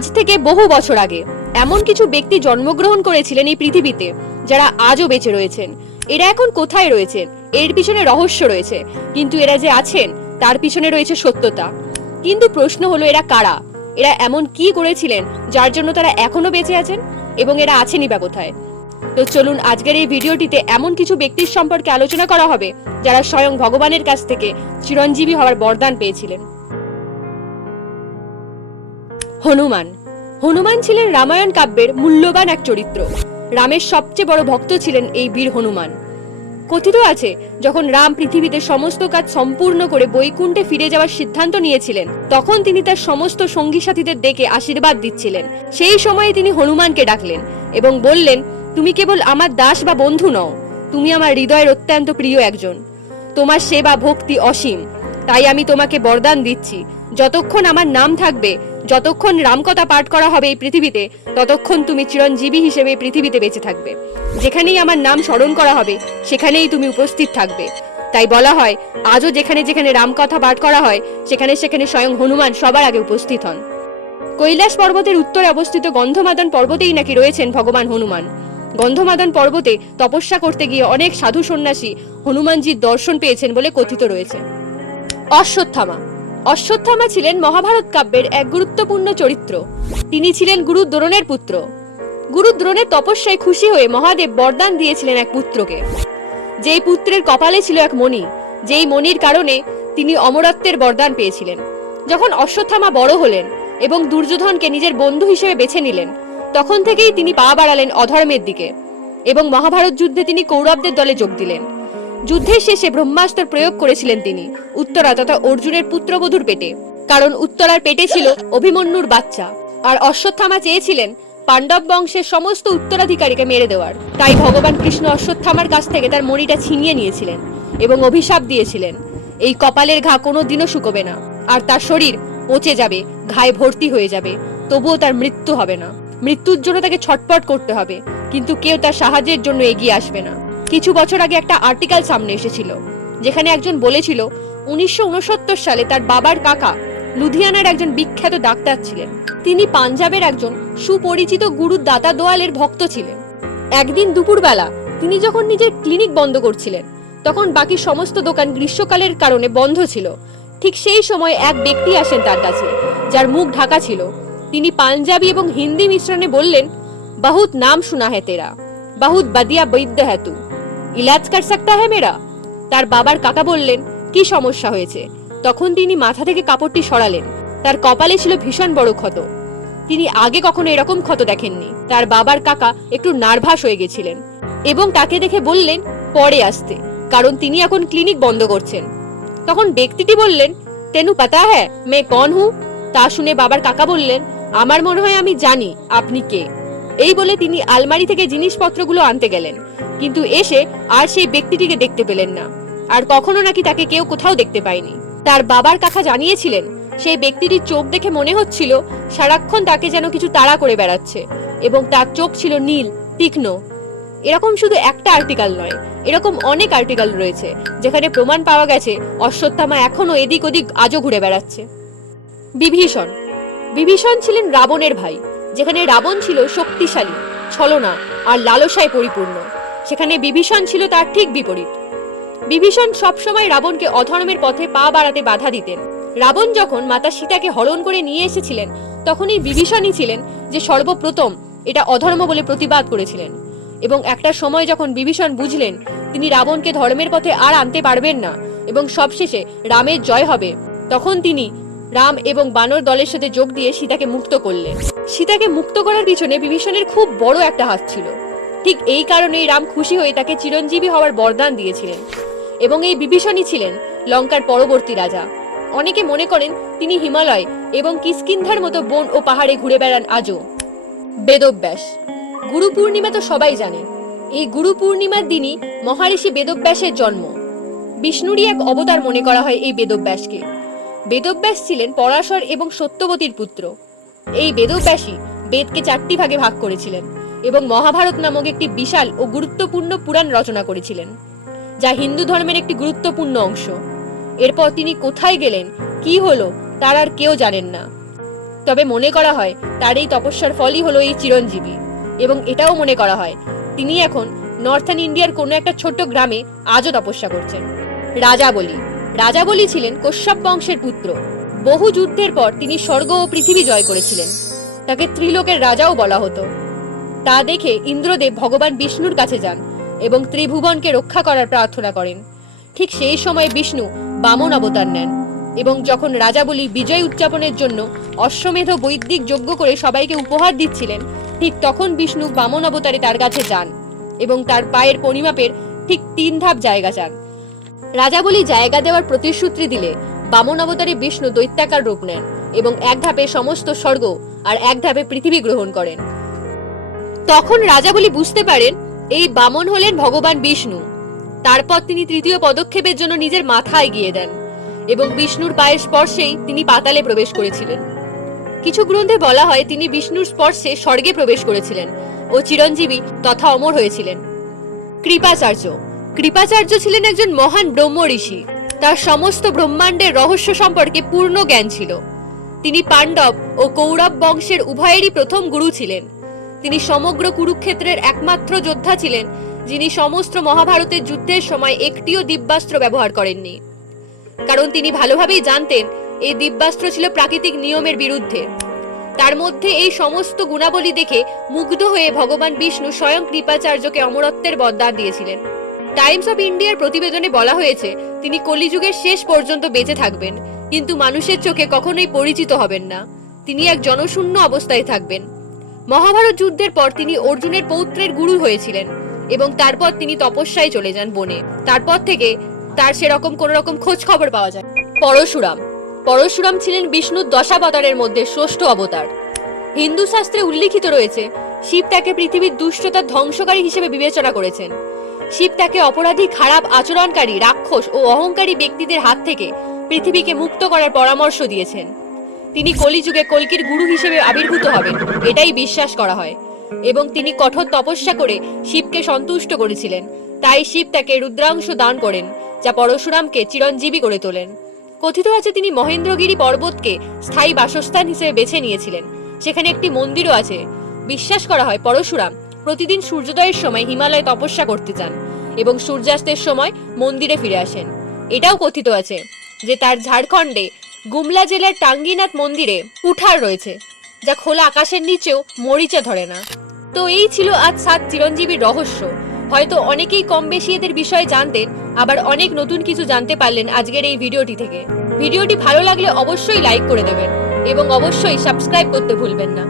আজ থেকে বহু বছর আগে। এমন কিছু ব্যক্তি জন্মগ্রহণ করেছিলেন এই পৃথিবীতে, যারা আজও বেঁচে রয়েছেন। এরা এখন কোথায় রয়েছেন? এর পিছনে রহস্য রয়েছে। কিন্তু এরা যে আছেন, তার পিছনে রয়েছে সত্যতা। কিন্তু প্রশ্ন হলো, এরা কারা? এরা এমন কি করেছিলেন, যার জন্য তারা এখনও বেঁচে আছেন? এবং এরা আছেনই বা কোথায়? তো চলুন, আজকের এই ভিডিওটিতে এমন কিছু ব্যক্তির সম্পর্কে আলোচনা করা হবে, যারা স্বয়ং ভগবানের কাছ থেকে চিরঞ্জীবী হওয়ার বরদান পেয়েছিলেন। হনুমান। হনুমান ছিলেন রামায়ণ কাব্যের মূল্যবান এক চরিত্র। রামের সবচেয়ে বড় ভক্ত ছিলেন এই বীর হনুমান। কথিত আছে, যখন রাম পৃথিবীতে সমস্ত কাজ সম্পূর্ণ করে বৈকুণ্ঠে ফিরে যাওয়ার সিদ্ধান্ত নিয়েছিলেন, তখন তিনি তার সমস্ত সঙ্গী সাথীদের ডেকে আশীর্বাদ দিচ্ছিলেন। সেই সময়ে তিনি হনুমানকে ডাকলেন এবং বললেন, তুমি কেবল আমার দাস বা বন্ধু নও, তুমি আমার হৃদয়ের অত্যন্ত প্রিয় একজন। তোমার সেবা ভক্তি অসীম। তাই আমি তোমাকে বরদান দিচ্ছি। যতক্ষণ আমার নাম থাকবে, যতক্ষণ রামকথা পাঠ করা হবে এই পৃথিবীতে, ততক্ষণ তুমি চিরঞ্জীবী হিসেবে পৃথিবীতে বেঁচে থাকবে। যেখানেই আমার নাম স্মরণ করা হবে, সেখানেই তুমি উপস্থিত থাকবে। তাই বলা হয়, আজও যেখানে যেখানে রামকথা পাঠ করা হয়, সেখানে সেখানে স্বয়ং হনুমান সবার আগে উপস্থিত হন। কৈলাস পর্বতের উত্তরে অবস্থিত গন্ধমাদন পর্বতেই নাকি রয়েছেন ভগবান হনুমান। গন্ধমাদন পর্বতে তপস্যা করতে গিয়ে অনেক সাধু সন্ন্যাসী হনুমানজির দর্শন পেয়েছেন বলে কথিত রয়েছে। অশ্বত্থামা। অশ্বত্থামা ছিলেন মহাভারত কাব্যের এক গুরুত্বপূর্ণ চরিত্র। তিনি ছিলেন গুরু দ্রোণের পুত্র। গুরু দ্রোণের তপস্যায় খুশি হয়ে মহাদেব বরদান দিয়েছিলেন এক পুত্রকে। যেই পুত্রের কপালে ছিল এক মণি, যেই মণির কারণে তিনি অমরত্বের বরদান পেয়েছিলেন। যখন অশ্বত্থামা বড় হলেন এবং দুর্যোধনকে নিজের বন্ধু হিসেবে বেছে নিলেন, তখন থেকেই তিনি পা বাড়ালেন অধর্মের দিকে এবং মহাভারত যুদ্ধে তিনি কৌরবদের দলে যোগ দিলেন। যুদ্ধের শেষে ব্রহ্মাস্ত্র প্রয়োগ করেছিলেন তিনি, উত্তরা তথা অর্জুনের পুত্রবধূর পেটে। কারণ উত্তরার পেটে ছিল অভিমন্যুর বাচ্চা। আর অশ্বত্থামা চেয়েছিলেন পাণ্ডব বংশের সমস্ত উত্তরাধিকারীকে মেরে দেওয়ার। তাই ভগবান কৃষ্ণ অশ্বত্থামার কাছ থেকে তার মণিটা ছিনিয়ে নিয়েছিলেন এবং অভিশাপ দিয়েছিলেন। এই কপালের ঘা কোনো দিনও শুকোবে না। আর তার শরীর পচে যাবে, ঘায়ে ভর্তি হয়ে যাবে। তবুও তার মৃত্যু হবে না। মৃত্যুর জন্য তাকে ছটপট করতে হবে। কিন্তু কেউ তার সাহায্যের জন্য এগিয়ে আসবে না। কিছু বছর আগে একটা আর্টিকেল সামনে এসেছিল, যেখানে একজন বলেছিল, উনিশশো উনসত্তর সালে তার বাবার কাকা লুধিয়ানার একজন বিখ্যাত ডাক্তার ছিলেন। তিনি পাঞ্জাবের একজন সুপরিচিত গুরু দাতা দোয়ালের ভক্ত ছিলেন। একদিন দুপুরবেলা তিনি যখন নিজের ক্লিনিক বন্ধ করছিলেন, তখন বাকি সমস্ত দোকান গ্রীষ্মকালের কারণে বন্ধ ছিল। ঠিক সেই সময় এক ব্যক্তি আসেন তার কাছে, যার মুখ ঢাকা ছিল। তিনি পাঞ্জাবি এবং হিন্দি মিশ্রণে বললেন, বহুত নাম শোনা হে তেরা, বহুত বাদিয়া বৈদ্য হ্যাঁ তু। ইলাজ কর সকতা হ্যাঁ মেরা? তার বাবার কাকা বললেন, কি সমস্যা হয়েছে? তখন তিনি মাথা থেকে কাপড়টি সরালেন। তার কপালে ছিল ভীষণ বড় ক্ষত। তিনি আগে কখনো এরকম ক্ষত দেখেননি। তার বাবার কাকা একটু নার্ভাস হয়ে গেছিলেন এবং তাকে দেখে বললেন, পরে আসতে, কারণ তিনি এখন ক্লিনিক বন্ধ করছেন। তখন ব্যক্তিটি বললেন, তেনু পাতা হ্যাঁ মে কন হু? তা শুনে বাবার কাকা বললেন, আমার মনে হয় আমি জানি, আপনি কে? এই বলে তিনি আলমারি থেকে জিনিসপত্রগুলো আনতে গেলেন। কিন্তু এসে আর সেই ব্যক্তিটিকে দেখতে পেলেন না। আর কখনো নাকি তাকে কেউ কোথাও দেখতে পায়নি। তার বাবার কাকা জানিয়েছিলেন, সেই ব্যক্তিটির চোখ দেখে মনে হচ্ছিল সারাক্ষণ তাকে যেন কিছু তাড়া করে বেড়াচ্ছে এবং তার চোখ ছিল নীল, তীক্ষ্ণ। এরকম শুধু একটা আর্টিকেল নয়, এরকম অনেক আর্টিকেল রয়েছে, যেখানে প্রমাণ পাওয়া গেছে অশ্বত্থামা এখনও এদিক ওদিক আজও ঘুরে বেড়াচ্ছে। বিভীষণ। বিভীষণ ছিলেন রাবণের ভাই, যেখানে রাবণ ছিল শক্তিশালী, ছলনা আর লালসায় পরিপূর্ণ। সেখানে বিভীষণ ছিল তার ঠিক বিপরীত। বিভীষণ সবসময় রাবণকে অধর্মের পথে পা বাড়াতে বাধা দিতেন। রাবণ যখন মাতা সীতাকে হরণ করে নিয়ে এসেছিলেন, তখনই বিভীষণই ছিলেন যে সর্বপ্রথম এটা অধর্ম বলে প্রতিবাদ করেছিলেন। এবং একটা সময় যখন বিভীষণ বুঝলেন, তিনি রাবণকে ধর্মের পথে আর আনতে পারবেন না এবং সবশেষে রামের জয় হবে, তখন তিনি রাম এবং বানর দলের সাথে যোগ দিয়ে সীতাকে মুক্ত করলেন। সীতাকে মুক্ত করার পিছনে বিভীষণের খুব বড় একটা হাত ছিল। ঠিক এই কারণেই রাম খুশি হয়ে তাকে চিরঞ্জীবী হওয়ার বরদান দিয়েছিলেন এবং এই বিভীষণই ছিলেন লঙ্কার পরবর্তী রাজা। অনেকে মনে করেন তিনি হিমালয় এবং কিষ্কিন্ধার মতো বন ও পাহাড়ে ঘুরে বেড়ান আজও। বেদব্যাস। গুরু পূর্ণিমা তো সবাই জানেন এই গুরু পূর্ণিমার দিনই মহারিষি বেদব্যাসের জন্ম। বিষ্ণুরই এক অবতার মনে করা হয় এই বেদব্যাসকে। বেদব্যাস ছিলেন পরাশর এবং সত্যবতীর পুত্র। এই বেদব্যাসী বেদকে চারটি ভাগে ভাগ করেছিলেন। এবং মহাভারত নামক একটি বিশাল ও গুরুত্বপূর্ণ পুরাণ রচনা করেছিলেন, যা হিন্দু ধর্মের একটি গুরুত্বপূর্ণ অংশ। এরপর তিনি কোথায় গেলেন, কি হলো, তার আর কেউ জানেন না। তবে মনে করা হয়, তার এই তপস্যার ফলই হলো এই চিরঞ্জীবী। এবং এটাও মনে করা হয়, তিনি এখন নর্থার্ন ইন্ডিয়ার কোনো একটা ছোট্ট গ্রামে আজও তপস্যা করছেন। রাজা বলি। রাজা বলি ছিলেন কশ্যপ বংশের পুত্র। বহু যুদ্ধের পর তিনি স্বর্গ ও পৃথিবী জয় করেছিলেন। তাকে ত্রিলোকের রাজাও বলা হতো। তা দেখে ইন্দ্রদেব ভগবান বিষ্ণুর কাছে যান এবং ত্রিভুবনকে রক্ষা করার প্রার্থনা করেন। ঠিক সেই সময় বিষ্ণু বামন অবতার নেন এবং যখন রাজা বলি বিজয় উদযাপনের জন্য অশ্বমেধ বৈদিক যজ্ঞ করে সবাইকে উপহার দিচ্ছিলেন, ঠিক তখন বিষ্ণু বামন অবতারে তার কাছে যান এবং তার পায়ের পরিমাপের ঠিক তিন ধাপ জায়গা চান। রাজা বলি জায়গা দেওয়ার প্রতিশ্রুতি দিলে বামন অবতারে বিষ্ণু দৈত্যাকার রূপ নেন এবং এক ধাপে সমস্ত স্বর্গ আর এক ধাপে পৃথিবী গ্রহণ করেন। তখন রাজা বলি বুঝতে পারেন, এই বামন হলেন ভগবান বিষ্ণু। তারপর তিনি তৃতীয় পদক্ষেপের জন্য নিজের মাথা এগিয়ে দেন এবং বিষ্ণুর পায়ের স্পর্শেই তিনি পাতালে প্রবেশ করেছিলেন। কিছু গ্রন্থে বলা হয়, তিনি বিষ্ণুর স্পর্শে স্বর্গে প্রবেশ করেছিলেন ও চিরঞ্জীবী তথা অমর হয়েছিলেন। কৃপাচার্য কৃপাচার্য ছিলেন একজন মহান ব্রহ্ম ঋষি। তার সমস্ত ব্রহ্মাণ্ডের রহস্য সম্পর্কে পূর্ণ জ্ঞান ছিল। তিনি পাণ্ডব ও কৌরব বংশের উভয়েরই প্রথম গুরু ছিলেন। তিনি সমগ্র কুরুক্ষেত্রের একমাত্র যোদ্ধা ছিলেন, যিনি সমস্ত মহাভারতের যুদ্ধের সময় একটিও দিব্যাস্ত্র ব্যবহার করেননি। কারণ তিনি ভালোভাবেই জানতেন, এই দিব্যাস্ত্র ছিল প্রাকৃতিক নিয়মের বিরুদ্ধে। তার মধ্যে এই সমস্ত গুণাবলী দেখে মুগ্ধ হয়ে ভগবান বিষ্ণু স্বয়ং কৃপাচার্যকে অমরত্বের বরদান দিয়েছিলেন। টাইমস অফ ইন্ডিয়ার প্রতিবেদনে বলা হয়েছে, তিনি কলিযুগের শেষ পর্যন্ত বেঁচে থাকবেন, কিন্তু মানুষের চোখে কখনোই পরিচিত হবেন না। তিনি এক জনশূন্য অবস্থায় থাকবেন। মহাভারত যুদ্ধের পর তিনি অর্জুনের পৌত্রের গুরু হয়েছিলেন এবং তারপর তিনি তপস্যায় চলে যান বনে। তারপর থেকে তার সেরকম কোন রকম খোঁজ খবর পাওয়া যায়। পরশুরাম। পরশুরাম ছিলেন বিষ্ণুর দশাবতারের মধ্যে ষষ্ঠ অবতার। হিন্দু শাস্ত্রে উল্লিখিত রয়েছে, শিব তাকে পৃথিবীর দুষ্টতার ধ্বংসকারী হিসেবে বিবেচনা করেছেন। শিব তাকে অপরাধী, খারাপ, আচরণকারী, রাক্ষস ও অহংকারী ব্যক্তিদের হাত থেকে পৃথিবীকে মুক্ত করার পরামর্শ দিয়েছেন। তিনি কলিযুগে কল্কির গুরু হিসেবে আবির্ভূত হবেন, এটাই বিশ্বাস করা হয়। এবং তিনি কঠোর তপস্যা করে শিবকে সন্তুষ্ট করেছিলেন। তাই শিব তাকে রুদ্রাংশ দান করেন, যা পরশুরামকে চিরঞ্জীবী করে তোলেন। কথিত আছে তিনি মহেন্দ্রগিরি পর্বতকে স্থায়ী বাসস্থান হিসেবে বেছে নিয়েছিলেন। সেখানে একটি মন্দিরও আছে। বিশ্বাস করা হয় পরশুরাম প্রতিদিন সূর্যোদয়ের সময় হিমালয়ে তপস্যা করতে যান এবং সূর্যাস্তের সময় মন্দিরে ফিরে আসেন। এটাও কথিত আছে যে তার ঝাড়খণ্ডে গুমলা জেলার টাঙ্গিনাথ মন্দিরে কুঠার রয়েছে, যা খোলা আকাশের নিচেও মরিচা ধরে না। তো এই ছিল আজ সাত চিরঞ্জীবীর রহস্য। হয়তো অনেকেই কম বেশি এদের বিষয়ে জানতেন, আবার অনেক নতুন কিছু জানতে পারলেন আজকের এই ভিডিওটি থেকে। ভিডিওটি ভালো লাগলে অবশ্যই লাইক করে দেবেন, এবং অবশ্যই সাবস্ক্রাইব করতে ভুলবেন না।